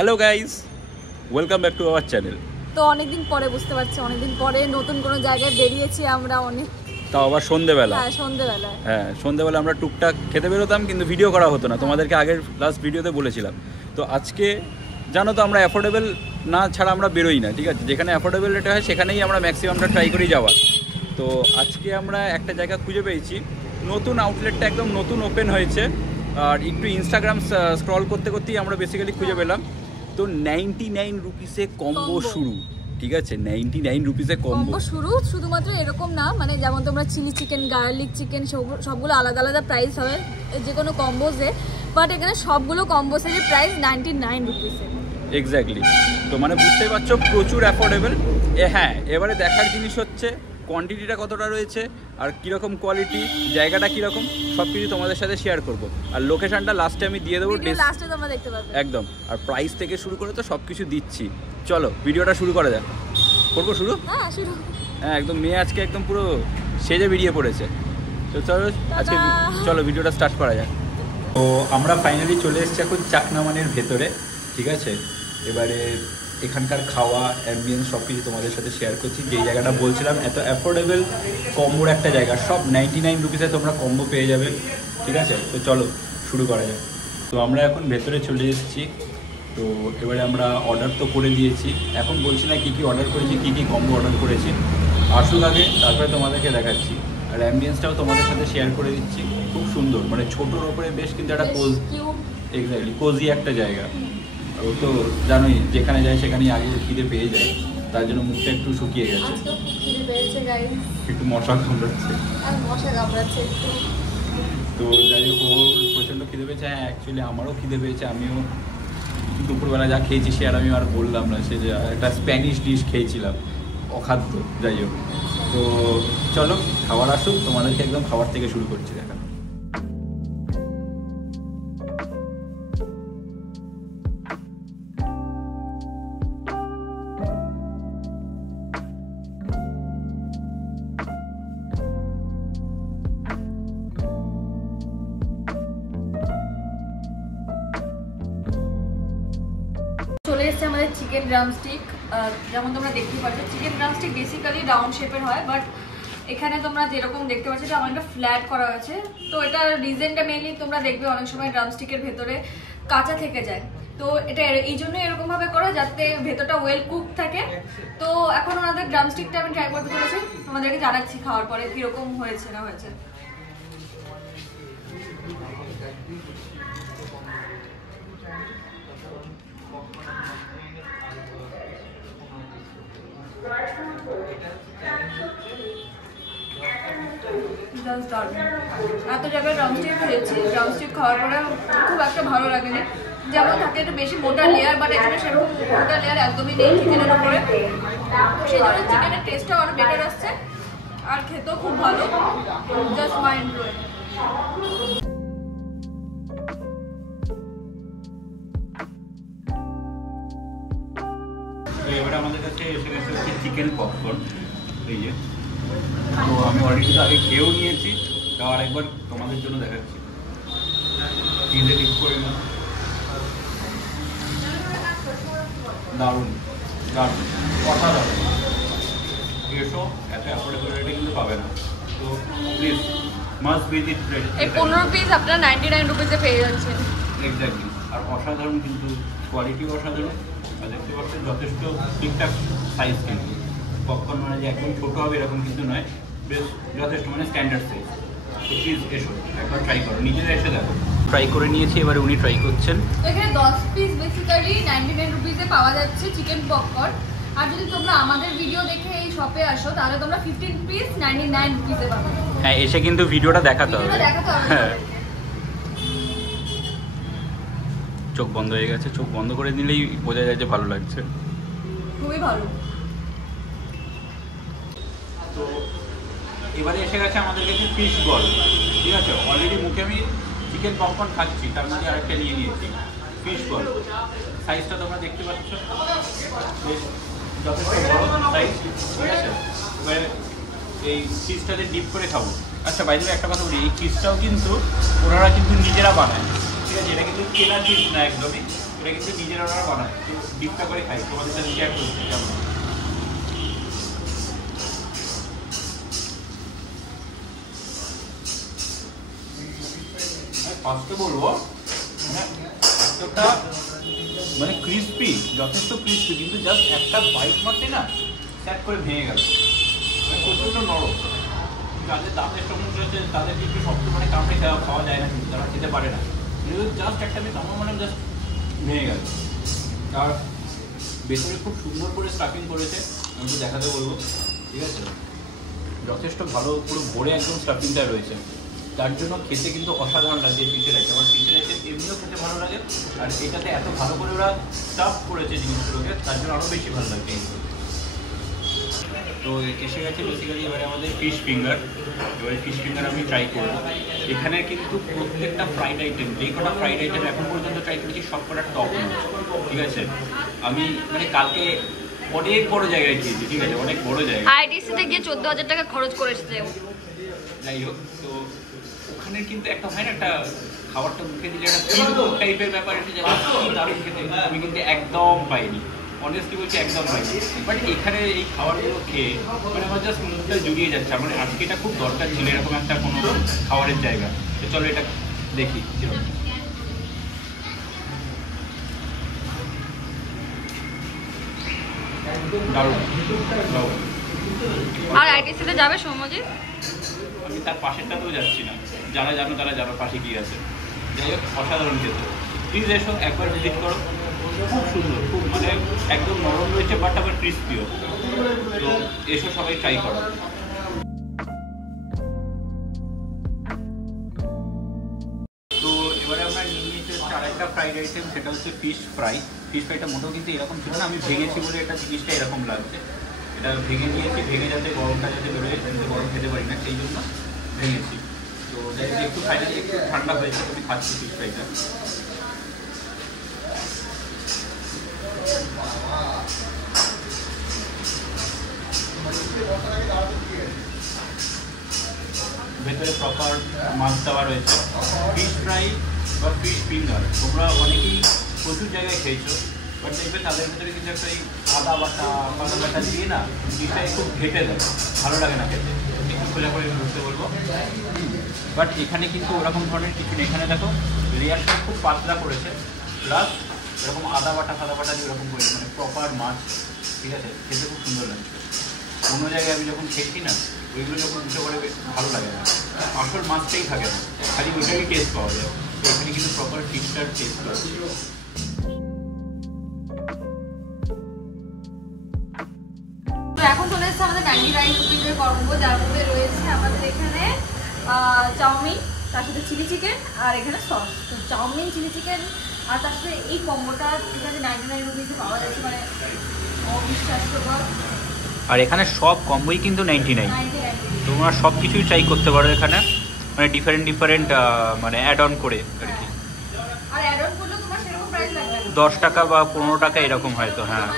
Hello guys, welcome back to our channel. তো অনেকদিন পরে বুঝতে পারছি, অনেকদিন পরে নতুন কোনো জায়গায় বেরিয়েছি আমরা অনেক। তাও আবার সন্ধেবেলা। হ্যাঁ, সন্ধেবেলা আমরা টুকটাক খেতে বেরোতাম, কিন্তু ভিডিও করা হতো না। তোমাদেরকে আগের লাস্ট ভিডিওতে বলেছিলাম। তো আজকে জানো তো আমরা অ্যাফোর্ডেবল না ছাড়া আমরা বেরোই না, ঠিক আছে? যেখানে অ্যাফোর্ডেবল রেটে হয় সেখানেই আমরা ম্যাক্সিমামটা ট্রাই করি যাওয়ার। তো আজকে আমরা একটা জায়গা খুঁজে পেয়েছি, নতুন আউটলেটটা একদম নতুন ওপেন হয়েছে। আর একটু ইনস্টাগ্রাম স্ক্রল করতে করতেই আমরা বেসিক্যালি খুঁজে পেলাম। তো 99 রুপিসে কম্বো শুরু, ঠিক আছে? 99 রুপিসে কম্বো শুরু। শুধুমাত্র এরকম না, মানে যেমন তোমরা চিলি চিকেন, গার্লিক চিকেন সবগুলো আলাদা আলাদা প্রাইস হবে যে কোনো কম্বোসে, বাট এখানে সবগুলো কম্বোসের প্রাইস 99 রুপিসে। এক্স্যাক্টলি। তো মানে বুঝতেই পারছো প্রচুর অ্যাফোর্ডেবল। হ্যাঁ, এবারে দেখার জিনিস হচ্ছে কোয়ান্টিটিটা কতটা রয়েছে আর কীরকম কোয়ালিটি, জায়গাটা কীরকম, সব কিছু তোমাদের সাথে শেয়ার করবো। আর লোকেশনটা লাস্টে আমি দিয়ে দেবো, লাস্টে তোমরা দেখতে পাবে একদম। আর প্রাইস থেকে শুরু করে তো সব কিছু দিচ্ছি। চলো ভিডিওটা শুরু করা যাক। করবো শুরু? হ্যাঁ, একদম মেয়ে আজকে একদম পুরো সেজে বেরিয়ে পড়েছে। তো চলো ভিডিওটা স্টার্ট করা যাক। তো আমরা ফাইনালি চলে এসেছি এখন চাকনামানের ভেতরে, ঠিক আছে? এবারে এখানকার খাওয়া, অ্যাম্বিয়েন্স সব কিছু তোমাদের সাথে শেয়ার করছি। যেই জায়গাটা বলছিলাম এত অ্যাফোর্ডেবল কম্বোর একটা জায়গা, সব 99 রুপিসে তোমরা কম্বো পেয়ে যাবে, ঠিক আছে? তো চলো শুরু করা যাক। তো আমরা এখন ভেতরে চলে এসেছি। তো এবারে আমরা অর্ডার তো করে দিয়েছি। এখন বলছি না কী কী অর্ডার করেছি, কী কী কম্বো অর্ডার করেছি। আসুক আগে, তারপরে তোমাদেরকে দেখাচ্ছি। আর অ্যাম্বিয়েন্সটাও তোমাদের সাথে শেয়ার করে দিচ্ছি। খুব সুন্দর, মানে ছোটোর ওপরে বেশ কিন্তু একটা এক্স্যাক্টলি কোজি একটা জায়গা। ও তো জানোই, যেখানে যায় সেখানেই আগে খিদে পেয়ে যায়, তার জন্য মুখটা একটু শুকিয়ে গেছে, একটু মশা কামড়াচ্ছে। তো যাই হোক, ও প্রচণ্ড খিদে পেয়েছে। হ্যাঁ, অ্যাকচুয়ালি আমারও খিদে পেয়েছে। আমিও দুপুরবেলা যা খেয়েছি সে আর আমি আর বললাম না। সে যে একটা স্প্যানিশ ডিশ খেয়েছিলাম, অখাদ্য। যাই হোক, তো চলো খাবার আসুক, তোমাদেরকে একদম খাবার থেকে শুরু করছি দেখা। চলে এসেছে আমাদের চিকেন ড্রামস্টিক। যেমন তোমরা দেখতে পাচ্ছ, চিকেন ড্রামস্টিক বেসিক্যালি রাউন্ড শেপের হয়, বাট এখানে তোমরা যেরকম দেখতে পাচ্ছ এটা অনেকটা ফ্ল্যাট করা হয়েছে। তো এটা রিজনটা মেনলি তোমরা দেখবে অনেক সময় ড্রামস্টিকের ভেতরে কাঁচা থেকে যায়। তো এটা এই জন্য এরকমভাবে করা যাতে ভেতরটা ওয়েল কুক থাকে। তো এখন ওনাদের ড্রামস্টিকটা আমি ট্রাই করতে চলেছি, তোমাদেরকে জানাচ্ছি খাওয়ার পরে কীরকম হয়েছে না হয়েছে। এত জায়গায় ড্রামস্টিক খেয়েছি, ড্রামস্টিক খাওয়ার পরে খুব একটা ভালো লাগেনি। যেমন থাকে একটু বেশি মোটা লেয়ার, বাট এখানে সেরকম মোটা লেয়ার একদমই নেই চিকেনের উপরে। সেই জন্য চিকেনের টেস্টটাও আরও বেটার আসছে, আর খেতেও খুব ভালো। Just mind blowing. তো এবারে আমাদের কাছে এসে গেছে হচ্ছে চিকেন পপকর্ন। এই যে, তো আমি অলরেডি তো আগে খেয়েও নিয়েছি, তো আরেকবার তোমাদের জন্য দেখাচ্ছি। চিজে ডিপ করে না, দারুণ দারুণ, অসাধারণ। এসো, এত অ্যাফোর্ডেবল রেটে কিন্তু পাবে না। তো প্লিজ মাস্ট ভিজিট। এই 15 পিস আপনারা 99 রুপিসে পেয়ে যাচ্ছেন। এক্স্যাক্টলি। আর অসাধারণ, কিন্তু কোয়ালিটিও অসাধারণ। আর দেখতে পাচ্ছেন যথেষ্ট ঠিকঠাক সাইজ, কিন্তু পপকর্ন মানে যে একদম ছোটো হবে এরকম কিন্তু নয়, বেশ যথেষ্ট মানে স্ট্যান্ডার্ড সাইজ। তো প্লিজ এসো, একবার ট্রাই করো, নিজেরা এসে দেখো। ট্রাই করে নিয়েছি, এবারে উনি ট্রাই করছেন। এখানে 10 পিস বেসিক্যালি 99 রুপিসে পাওয়া যাচ্ছে চিকেন পপকর্ন। আর যদি তোমরা আমাদের ভিডিও দেখে এই শপে আসো, তাহলে তোমরা 15 পিস 99 রুপিসে পাবে। হ্যাঁ, এসে কিন্তু ভিডিওটা দেখাতে হবে। হ্যাঁ, চোখ বন্ধ হয়ে গেছে, চোখ বন্ধ করে দিলেই বোঝা যায় যে ভালো লাগছে। খুবই ভালো। তো এবারে এসে গেছে আমাদের কাছে ফিশ বল, ঠিক আছে? অলরেডি মুখে আমি চিকেন পপকর্ন খাচ্ছি, তার মধ্যে আরেকটা নিয়ে নিয়েছি ফিশ বল। সাইজটা তোমরা দেখতে পাচ্ছ, বেশ যথেষ্ট বড় সাইজ, ঠিক আছে? এবারে এই ফিশটাতে ডিপ করে খাবো। আচ্ছা, বাইরে একটা কথা বলি, এই ফিশটাও কিন্তু ওনারা কিন্তু নিজেরা বানায়, ঠিক আছে? এটা কিন্তু কেনা ফিশ না একদমই, এটা কিন্তু নিজেরা ওরা বানায়, তো ডিপটা করে খাই, তোমাদের সাথে শেয়ার করছি কেমন। ফার্স্টে বলবো এতটা মানে ক্রিস্পি, যথেষ্ট ক্রিস্পি, কিন্তু জাস্ট একটা বাইট মারতে না স্যাট করে ভেঙে গেল, মানে প্রচণ্ড নরম। যাদের দাঁতের সমস্যা হচ্ছে তাদের কিন্তু শক্ত মানে কামড়ে খাওয়া যায় না, কিন্তু তারা খেতে পারে না। জাস্ট একটা আমি কামড় মানে জাস্ট ভেঙে গেল। আর ভেতরে খুব সুন্দর করে স্টাফিং করেছে, আমি তো দেখাতে বলবো, ঠিক আছে, যথেষ্ট ভালো পুরো ভরে একদম স্টাফিংটা রয়েছে, তার জন্য খেতে কিন্তু অসাধারণ লাগে এই ফিশের আইটেম। আমার ফিশের আইটেম এমনিও খেতে ভালো লাগে, আর এটাতে এত ভালো করে ওরা স্টাফ করেছে জিনিসগুলোকে, তার জন্য আরও বেশি ভালো লাগে। তো এসে গেছে বেসিক্যালি এবারে আমাদের ফিশ ফিঙ্গার। এবারে ফিশ ফিঙ্গার আমি ট্রাই করব। এখানে কিন্তু প্রত্যেকটা ফ্রাইড আইটেম, যে কটা ফ্রাইড আইটেম এখন পর্যন্ত ট্রাই করেছি সব কটা টপ, ঠিক আছে। আমি মানে কালকে অনেক বড় জায়গায় খেয়েছি, ঠিক আছে, অনেক বড় জায়গায়। আইডিসিতে গিয়ে 14,000 টাকা খরচ করেছে। যাই হোক, তো ওখানে কিন্তু একটা হয় না, একটা খাবারটা মুখে দিলে একটা টাইপের ব্যাপার এসে যাবে, দারুণ খেতে, আমি কিন্তু একদম পাইনি, অনেস্টলি বলছি একদম পাইনি। বাট এখানে এই খাবারগুলো খেয়ে মানে আমার জাস্ট মুখটা জুড়িয়ে যাচ্ছে। আমার আজকে এটা খুব দরকার ছিল এরকম একটা কোনো খাবারের জায়গা। তো চলো এটা দেখি। দারুণ দারুণ। আর আইটিসিতে যাবে সৌম্যজি? আমি তার পাশেরটাতেও যাচ্ছি না, যারা জানো তারা জানো পাশে কি আছে। যাই হোক, অসাধারণ খেতে, প্লিজ এসো একবার ভিজিট করো, খুব সুন্দর, খুব মানে একদম নরম রয়েছে বাট আবার ক্রিস্পিও। তো এসো সবাই ট্রাই করো। তো এবারে আমরা নিয়ে নিয়েছি হচ্ছে আরেকটা ফ্রাইড আইটেম, সেটা হচ্ছে ফিশ ফ্রাই। ফিশ ফ্রাইটা মোটেও কিন্তু এরকম ছিল না, আমি ভেঙেছি বলে এটা জিনিসটা এরকম লাগছে। এটা ভেঙে নিয়েছি, ভেঙে যাতে গরমটা যাতে বেরোয়, কিন্তু গরম খেতে পারি না সেই জন্য ভেঙেছি। তো যাই হোক, একটু ফাইনালি একটু ঠান্ডা হয়েছে, আমি খাচ্ছি ফিশ ফ্রাইটা। ভেতরে প্রপার মাছ দেওয়া রয়েছে। ফিশ ফ্রাই বা ফিশ ফিঙ্গার তোমরা অনেকেই প্রচুর জায়গায় খেয়েছো, বাট দেখবে তাদের ভিতরে কিন্তু একটা এই আদা বাটা দিয়ে না জিনিসটা একটু ঘেটে দেয়, ভালো লাগে না খেতে, একটু খোলা করে ধরতে বলবো। বাট এখানে কিন্তু ওরকম ধরনের কিছু নেই। এখানে দেখো লেয়ারটা খুব পাতলা করেছে, প্লাস এরকম আদা বাটা দিয়ে ওরকম করেছে, মানে প্রপার মাছ, ঠিক আছে, খেতে খুব সুন্দর লাগছে। অন্য জায়গায় আমি যখন খেয়েছি না, ওইগুলো যখন উঠে পড়ে ভালো লাগে না, আসল মাছটাই থাকে না, খালি ওইটারই টেস্ট পাওয়া যায়। তো এখানে কিন্তু প্রপার ফিশটার টেস্ট পাচ্ছি। তো এখন চলে এসেছে আমাদের 99 রুপিজের কম্বো, যার মধ্যে রয়েছে আমাদের এখানে চাউমিন, তার সাথে চিলি চিকেন, আর এখানে সস। তো চাউমিন, চিলি চিকেন আর তার সাথে এই কম্বোটা এখানে 99 রুপিজে পাওয়া যাচ্ছে, মানে অবিশ্বাস্যকর। আর এখানে সব কম্বোই কিন্তু 99, তোমরা সব কিছুই ট্রাই করতে পারো এখানে, মানে ডিফারেন্ট মানে অ্যাড অন করে আর কি। আর অ্যাড অন করলে তোমার সেরকম প্রাইস লাগবে 10 টাকা বা 15 টাকা এরকম হয়তো। হ্যাঁ,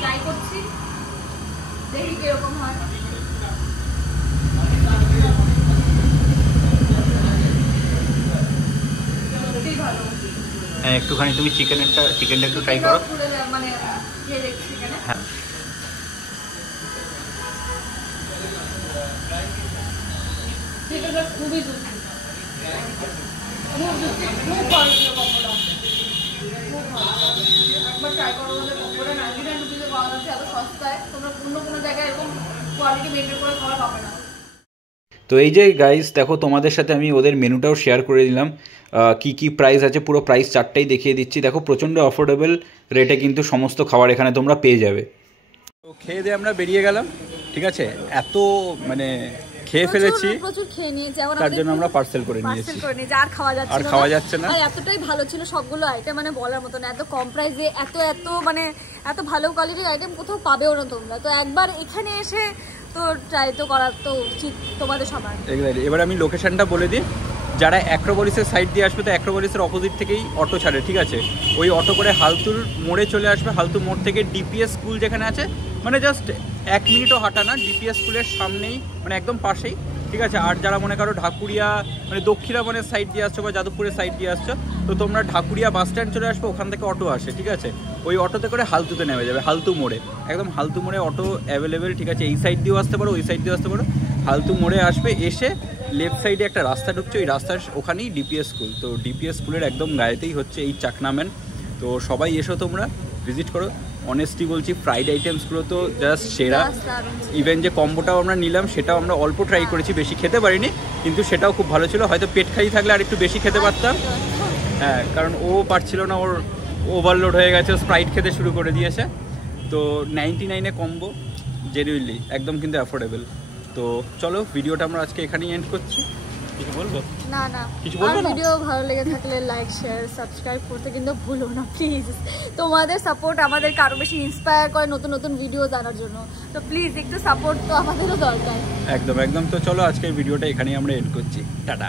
ট্রাই করছি, দেখি কিরকম হয়। হ্যাঁ, একটুখানি তুমি চিকেনটা একটু ট্রাই করো। মানে খেয়ে দেখছি এখানে। হ্যাঁ, চিকেনটা খুবই জুসি, খুব জুসি, খুব ভালো ছিল কম্বোটা, খুব ভালো। একবার ট্রাই করো, আমাদের কম্বোটা 99 রুপিজে পাওয়া যাচ্ছে, এত সস্তায় তোমরা অন্য কোনো জায়গায় এরকম কোয়ালিটি মেনটেন করে খাওয়া পাবে না। তো এই যে গাইস দেখো, তোমাদের সাথে আমি ওদের মেনুটাও শেয়ার করে দিলাম, কি প্রাইস আছে, পুরো প্রাইস চার্টটাই দেখিয়ে দিচ্ছি। দেখো, প্রচণ্ড অ্যাফোর্ডেবল রেটে কিন্তু সমস্ত খাবার এখানে তোমরা পেয়ে যাবে। তো খেয়ে দিয়ে আমরা বেরিয়ে গেলাম, ঠিক আছে, এত মানে খেয়ে ফেলেছি, প্রচুর খেয়ে নিয়েছি, তার জন্য আমরা পার্সেল করে নিয়েছি, আর খাওয়া যাচ্ছে না। আর এতটাই ভালো ছিল সবগুলো আইটেম, মানে বলার মতো না, এত কম প্রাইসে এত মানে এত ভালো কোয়ালিটির আইটেম কোথাও পাবেও না তোমরা। তো একবার এখানে এসে তো ট্রাই তো করার তো উচিত তোমাদের সবার। এক্স্যাক্টলি। এবার আমি লোকেশনটা বলে দিই, যারা অ্যাক্রোপলিসের সাইড দিয়ে আসবে তো অ্যাক্রোপলিসের অপোজিট থেকেই অটো ছাড়ে, ঠিক আছে? ওই অটো করে হালতুর মোড়ে চলে আসবে। হালতুর মোড় থেকে ডিপিএস স্কুল যেখানে আছে, মানে জাস্ট 1 মিনিটও হাঁটা না, ডিপিএস স্কুলের সামনেই, মানে একদম পাশেই, ঠিক আছে? আর যারা মনে করো ঢাকুরিয়া মানে দক্ষিণাবনের সাইড দিয়ে আসছো বা যাদবপুরের সাইড দিয়ে আসছো, তো তোমরা ঢাকুরিয়া বাস স্ট্যান্ড চলে আসবে, ওখান থেকে অটো আসে, ঠিক আছে? ওই অটোতে করে হালতুতে নেমে যাবে, হালতু মোড়ে, একদম হালতু মোড়ে অটো অ্যাভেলেবেল, ঠিক আছে? এই সাইড দিয়েও আসতে পারো, ওই সাইড দিয়েও আসতে পারো। হালতু মোড়ে আসবে, এসে লেফট সাইডে একটা রাস্তা ঢুকছে, ওই রাস্তার ওখানেই ডিপিএস স্কুল। তো ডিপিএস স্কুলের একদম গায়েতেই হচ্ছে এই চাকনাম্যান। তো সবাই এসো, তোমরা ভিজিট করো। অনেস্টলি বলছি, ফ্রাইড আইটেমসগুলো তো জাস্ট সেরা। ইভেন যে কম্বোটাও আমরা নিলাম সেটাও আমরা অল্প ট্রাই করেছি, বেশি খেতে পারিনি, কিন্তু সেটাও খুব ভালো ছিল। হয়তো পেট খালি থাকলে আর একটু বেশি খেতে পারতাম, হ্যাঁ, কারণ ও পারছিল না, ওর ওভারলোড হয়ে গেছে, স্প্রাইট খেতে শুরু করে দিয়েছে। তো 99-এ কম্বো, জেনুইনলি একদম কিন্তু অ্যাফোর্ডেবল। তো চলো, ভিডিওটা আমরা আজকে এখানেই এন্ড করছি। কিছু বলবো? না না, কিছু বলবো না? ভিডিও ভালো লেগে থাকলে লাইক শেয়ার সাবস্ক্রাইব করতে কিন্তু ভুলো না প্লিজ। তোমাদের সাপোর্ট আমাদেরকে আরো বেশি ইন্সপায়ার করে নতুন নতুন ভিডিও জানার জন্য। তো প্লিজ একটু সাপোর্ট তো আমাদেরও দরকার। একদম একদম। তো চলো, আজকের ভিডিওটা এখানেই আমরা এন্ড করছি। টাটা।